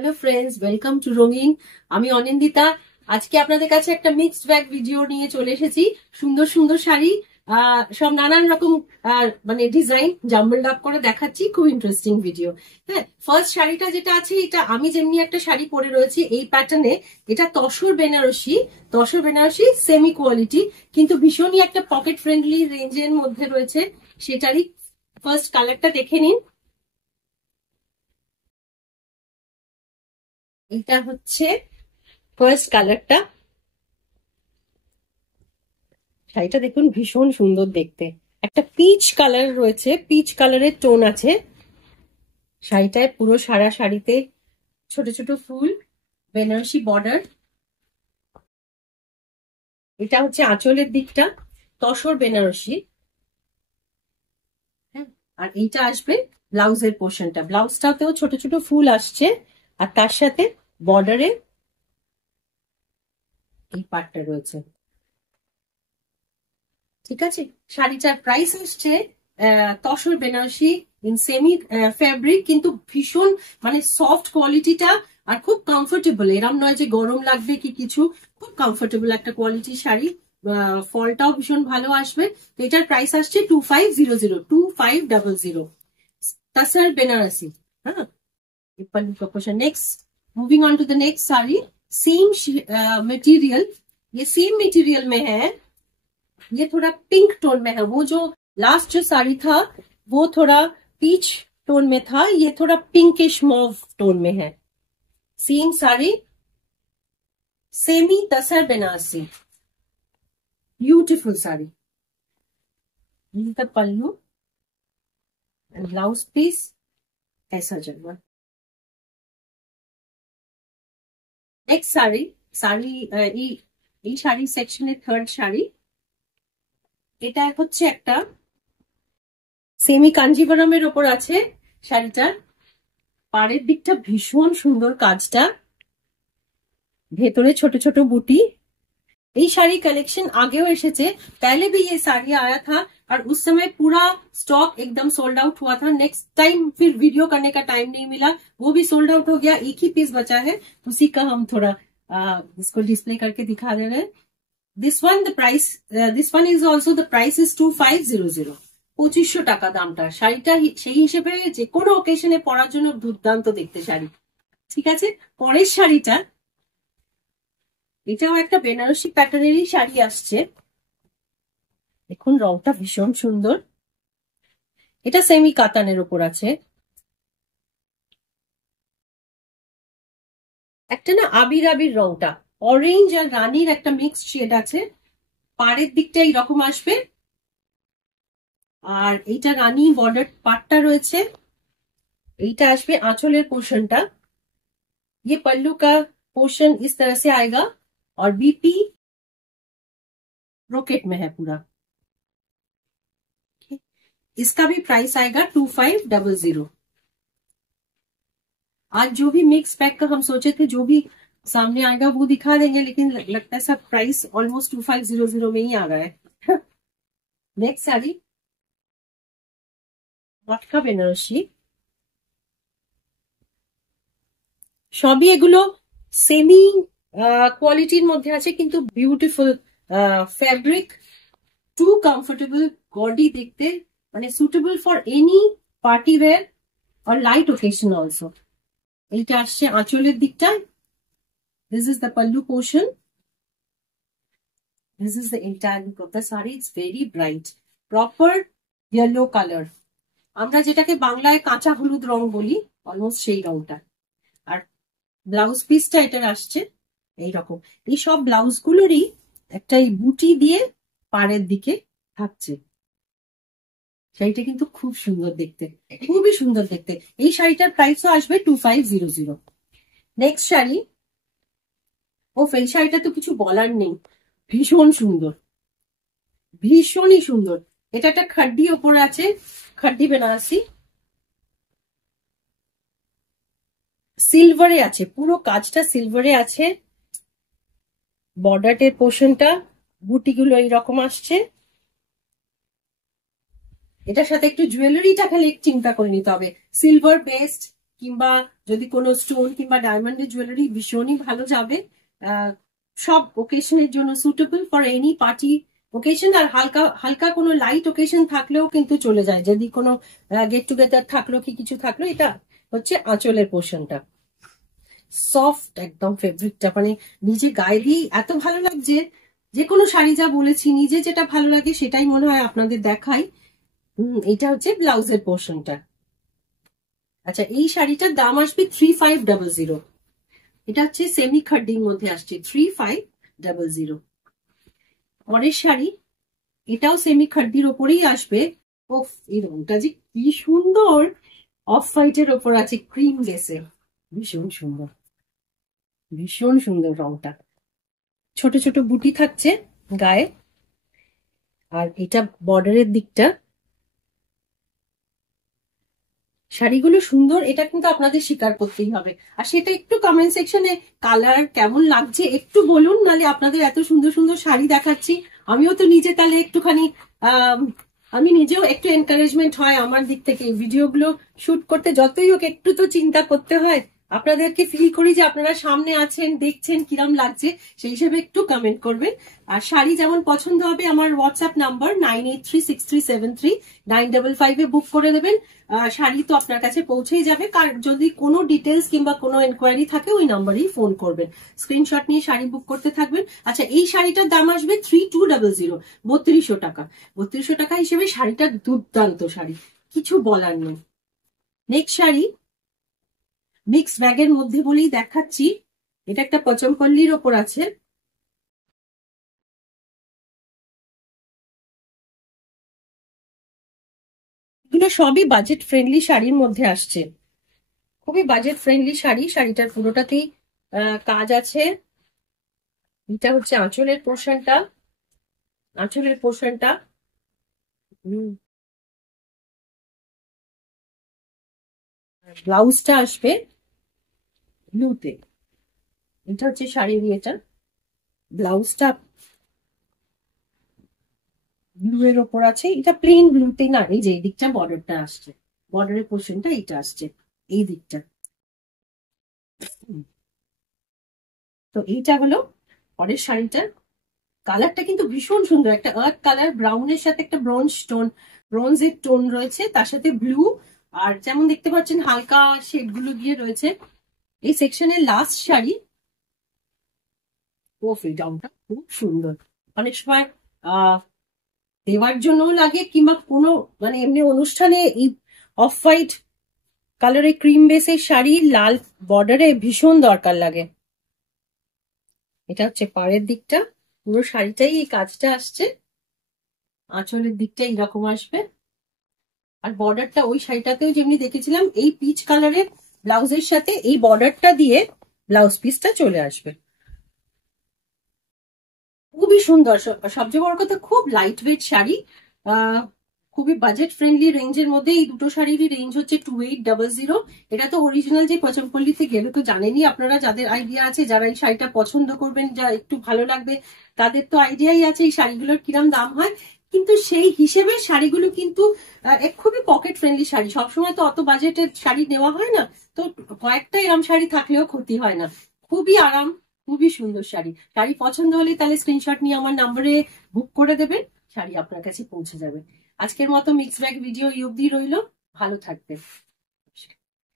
Hello friends, welcome to রঙিন। আমি অনিন্দিতা। আজকে আপনাদের কাছে একটা মিক্সড ব্যাগ ভিডিও নিয়ে চলে এসেছি। সুন্দর সুন্দর শাড়ি, সব নানান রকম মানে ডিজাইন জাম্বলড আপ করে দেখাচ্ছি। খুব ইন্টারেস্টিং ভিডিও। হ্যাঁ, ফার্স্ট শাড়িটা যেটা আছে, এটা আমি যেমনি একটা শাড়ি পরে রয়েছি এই প্যাটার্নে। এটা তসর বেনারসি সেমি কোয়ালিটি, কিন্তু ভীষণই একটা পকেট ফ্রেন্ডলি রেঞ্জের মধ্যে রয়েছে। সেটারই ফার্স্ট কালারটা দেখে নিন। এটা হচ্ছে ফার্স্ট কালারটা। শাড়িটা দেখুন, ভীষণ সুন্দর দেখতে। একটা পিচ কালার রয়েছে, পিচ কালারের টোন আছে শাড়িটায়। পুরো সারা শাড়িতে ছোট ছোট ফুল, বেনারসি বর্ডার। এটা হচ্ছে আঁচলের দিকটা, তসর বেনারসি। হ্যাঁ, আর এইটা আসবে ব্লাউজের পোর্শনটা। ব্লাউজটাতেও ছোট ছোট ফুল আসছে, আর তার সাথে বর্ডারে এই পার্টটা রয়েছে। ঠিক আছে, শাড়িটার প্রাইস আসছে tussar Benarasi in semi fabric, কিন্তু ভীষণ মানে সফট কোয়ালিটিটা, আর খুব কমফোর্টেবল। এরম নয় যে গরম লাগবে কি কিছু, খুব কমফোর্টেবল একটা কোয়ালিটির শাড়ি। ফলটাও ভীষণ ভালো আসবে। তো এটার প্রাইস আসছে 2500 তসর বেনারসি। হ্যাঁ, next moving on to the next sari. Same material, ये सेम मटेरियल में है। ये थोड़ा पिंक टोन में है। वो जो लास्ट जो साड़ी था वो थोड़ा पीच टोन में था, ये थोड़ा पिंकिश मॉव टोन में है। Same sari, semi tussar Banarasi, beautiful sari. Pallu and blouse piece ऐसा जलवा। नेक्स्ट साड़ी এই শাড়ি সেকশনের থার্ড শাড়ি। এটা হচ্ছে একটা সেমি কাঞ্জিভারামের ওপর আছে শাড়িটার। পাড়ের দিকটা ভীষণ সুন্দর, কাজটা ভেতরে ছোট ছোট বুটি। এই শাড়ি कलेक्शन আগেও এসেছে, पहले भी ये साड़ी आया था और उस समय पूरा स्टॉक एकदम सोल्ड आउट हुआ था। नेक्स्ट टाइम फिर वीडियो करने का टाइम नहीं मिला, वो भी सोल्ड आउट हो गया। एक ही पीस बचा है, उसी का हम थोड़ा इसको डिस्प्ले करके दिखा दे रहे हैं। This one is also the price is 2500। 2500 টাকা দামটা। শাড়িটা সেই হিসেবে যে কোনো অকেশনে পরার জন্য দুর্দান্ত দেখতে শাড়ি। ঠিক আছে, পরের শাড়িটা, এটাও একটা বেনারসি প্যাটার্নেরই শাড়ি আসছে। দেখুন রংটা ভীষণ সুন্দর। এটা সেমি কাতানের উপর আছে। একটা না আবির আবির রংটা, অরেঞ্জ আর রানীর একটা মিক্সড শেড আছে। পাড়ের দিকটা এইরকম আসবে, আর এইটা রানী বর্ডার পার্টটা রয়েছে। এইটা আসবে आंचलेर पोर्शनটা। ये पल्लू का पोर्शन इस तरह से आएगा और बीपी ब्रोकेट में है पूरा। इसका भी प्राइस आएगा 2500। आज जो भी मिक्स पैक का हम सोचे थे, जो भी सामने आएगा वो दिखा देंगे, लेकिन लगता है सब प्राइस ऑलमोस्ट 2500 में ही आ गया है। नेक्स्ट साड़ी मटका बेनारसी। সবই এগুলো সেমি কোয়ালিটির মধ্যে আছে, কিন্তু beautiful fabric, too comfortable, gaudy দেখতে, মানে suitable for any party wear আর লাইট ওকেশন অলসো। এইটা আসছে আঁচলের দিকটা। This is the pallu portion, this is the entire look of the sari. It's very bright, proper yellow colour. আমরা যেটাকে বাংলায় কাঁচা হলুদ রং বলি, অলমোস্ট সেই রংটা। আর ব্লাউজ পিসটা এটার আসছে এইরকম। এই সব ব্লাউজ গুলোরই একটা এই বুটি দিয়ে পাড়ের দিকে থাকছে। শাড়িটা কিন্তু খুব সুন্দর দেখতে, খুবই সুন্দর দেখতে। এই শাড়িটার প্রাইসও আসবে 2500। নেক্সট শাড়ি, এই শাড়িটা তো কিছু বলার নেই, ভীষণ সুন্দর, ভীষণই সুন্দর। এটা একটা খাড্ডি ওপরে আছে, খাড্ডি বেনারসি, সিলভারে আছে, পুরো কাজটা সিলভারে আছে। বর্ডারের পোর্শনটা, বুটিগুলো এইরকম আসছে। এটার সাথে একটু জুয়েলারিটা খালি চিন্তা করে নিতে হবে। সিলভার বেসড কিংবা যদি কোনো স্টোন কিংবা ডায়মন্ডের জুয়েলারি ভীষণই ভালো যাবে। সব ওকেশনের জন্য suitable for any party occasion. আর হালকা হালকা কোনো লাইট ওকেশন থাকলেও কিন্তু চলে যায়, যদি কোনো গেট টুগেদার থাকলো কি কিছু থাকলো। এটা হচ্ছে আঁচলের পোর্শনটা, সফট একদম ফেব্রিকটা, মানে নিজে গায়ে দিয়ে এত ভালো লাগছে। যে কোনো শাড়ি যা বলেছি, নিজে যেটা ভালো লাগে সেটাই মনে হয় আপনাদের দেখাই। এটা হচ্ছে ব্লাউজের পোর্শনটা। আচ্ছা, এই শাড়িটার দাম আসবে 3500। এটা হচ্ছে সেমি খাড্ডির মধ্যে আসছে 3500। পরের শাড়ি, এটাও সেমি খাড্ডির ওপরেই আসবে। ওফ, এই রংটা যে কি সুন্দর, অফ হোয়াইটের ওপর আছে ক্রিম বেসে, ভীষণ সুন্দর, ভীষণ সুন্দর রংটা। ছোট ছোট বুটি থাকছে গায়ে, আর এটা বর্ডারের দিকটা। শাড়িগুলো সুন্দর, এটা কিন্তু আপনাদের স্বীকার করতেই হবে। আর সেটা একটু কমেন্ট সেকশনে কালার কেমন লাগছে একটু বলুন, নালে আপনাদের এত সুন্দর সুন্দর শাড়ি দেখাচ্ছি, আমিও তো নিজে তাহলে একটুখানি আমি নিজেও একটু এনকারেজমেন্ট হয় আমার দিক থেকে। ভিডিওগুলো শুট করতে যতই হোক একটু তো চিন্তা করতে হয়, আপনাদেরকে ফিল করি যে আপনারা সামনে আছেন, দেখছেন কিরম লাগছে, সেই হিসেবে একটু কমেন্ট করবেন। আর শাড়ি যেমন পছন্দ হবে আমার হোয়াটসঅ্যাপ নাম্বার 9836373955 বুক করে দেবেন। শাড়ি তো আপনার কাছে পৌঁছেই যাবে। যদি কোনো ডিটেলস কিংবা কোনো এনকোয়ারি থাকে ওই নাম্বারেই ফোন করবেন, স্ক্রিনশট নিয়ে শাড়ি বুক করতে থাকবেন। আচ্ছা, এই শাড়িটার দাম আসবে 3200, 3200 টাকা। 3200 টাকা হিসেবে শাড়িটা দুর্দান্ত শাড়ি, কিছু বলার নেই। নেক্সট শাড়ি মিক্স ব্যাগের মধ্যে বলেই দেখাচ্ছি। এটা একটা পচমপল্লির ওপর আছে। এগুলো সবই বাজেট ফ্রেন্ডলি শাড়ির মধ্যে আসছে, খুবই বাজেট ফ্রেন্ডলি শাড়ি। শাড়িটার পুরোটাতেই কাজ আছে। এটা হচ্ছে আঁচলের পোর্শনটা, আঁচলের পোর্শনটা ব্লাউজটা আসবে ব্লুতে। এটা হচ্ছে শাড়ির ইয়েটা, ব্লাউজটা ব্লু এর ওপর আছে। এটা প্লেন ব্লুতে না, এই যে এই দিকটা বর্ডারটা আসছে, বর্ডারের পোর্শনটা এইটা আসছে এই দিকটা। তো এইটা হলো পরের শাড়িটার। কালারটা কিন্তু ভীষণ সুন্দর, একটা আর্থ কালার, ব্রাউনের সাথে একটা ব্রোঞ্জ টোন, ব্রোঞ্জের টোন রয়েছে, তার সাথে ব্লু। আর যেমন দেখতে পাচ্ছেন হালকা শেড গুলো দিয়ে রয়েছে। এই সেকশনের লাস্ট শাড়ি। ও ফ্রিডমটা খুব সুন্দর, অনেক সময় দেওয়ার জন্য লাগে, কিংবা কোনো মানে এমনি অনুষ্ঠানে এই অফ হোয়াইট কালারের ক্রিম বেসের শাড়ি লাল বর্ডারে ভীষণ দরকার লাগে। এটা হচ্ছে পাড়ের দিকটা, পুরো শাড়িটাই এই কাজটা আসছে। আঁচলের দিকটা এইরকম আসবে। আর বর্ডারটা ওই শাড়িটাতেও যেমনি দেখেছিলাম, এই পিচ কালারের ব্লাউজের সাথে এই বর্ডারটা দিয়ে ব্লাউজ পিসটা চলে আসবে। খুবই সুন্দর, সবচেয়ে বড় কথা খুব লাইট ওয়েট শাড়ি, খুবই বাজেট ফ্রেন্ডলি রেঞ্জের মধ্যে। এই দুটো শাড়িরই রেঞ্জ হচ্ছে 2800। এটা তো অরিজিনাল যে পচমপল্লিতে গেলে তো জানেনই আপনারা, যাদের আইডিয়া আছে, যারা এই শাড়িটা পছন্দ করবেন, যা একটু ভালো লাগবে, তাদের তো আইডিয়াই আছে এই শাড়িগুলোর কিরম দাম হয়। কিন্তু সেই হিসেবে শাড়িগুলো কিন্তু খুবই পকেট ফ্রেন্ডলি শাড়ি। সবসময় তো অত বাজেটের শাড়ি নেওয়া হয় না, তো কয়েকটা এরম শাড়ি থাকলেও ক্ষতি হয় না। খুবই আরাম, খুবই সুন্দর শাড়ি। শাড়ি পছন্দ হলে তাহলে স্ক্রিনশট নিয়ে আমার নাম্বারে বুক করে দেবেন, শাড়ি আপনার কাছে পৌঁছে যাবে। আজকের মতো মিক্স ব্যাগ ভিডিও এই অবধি রইল, ভালো থাকবেন।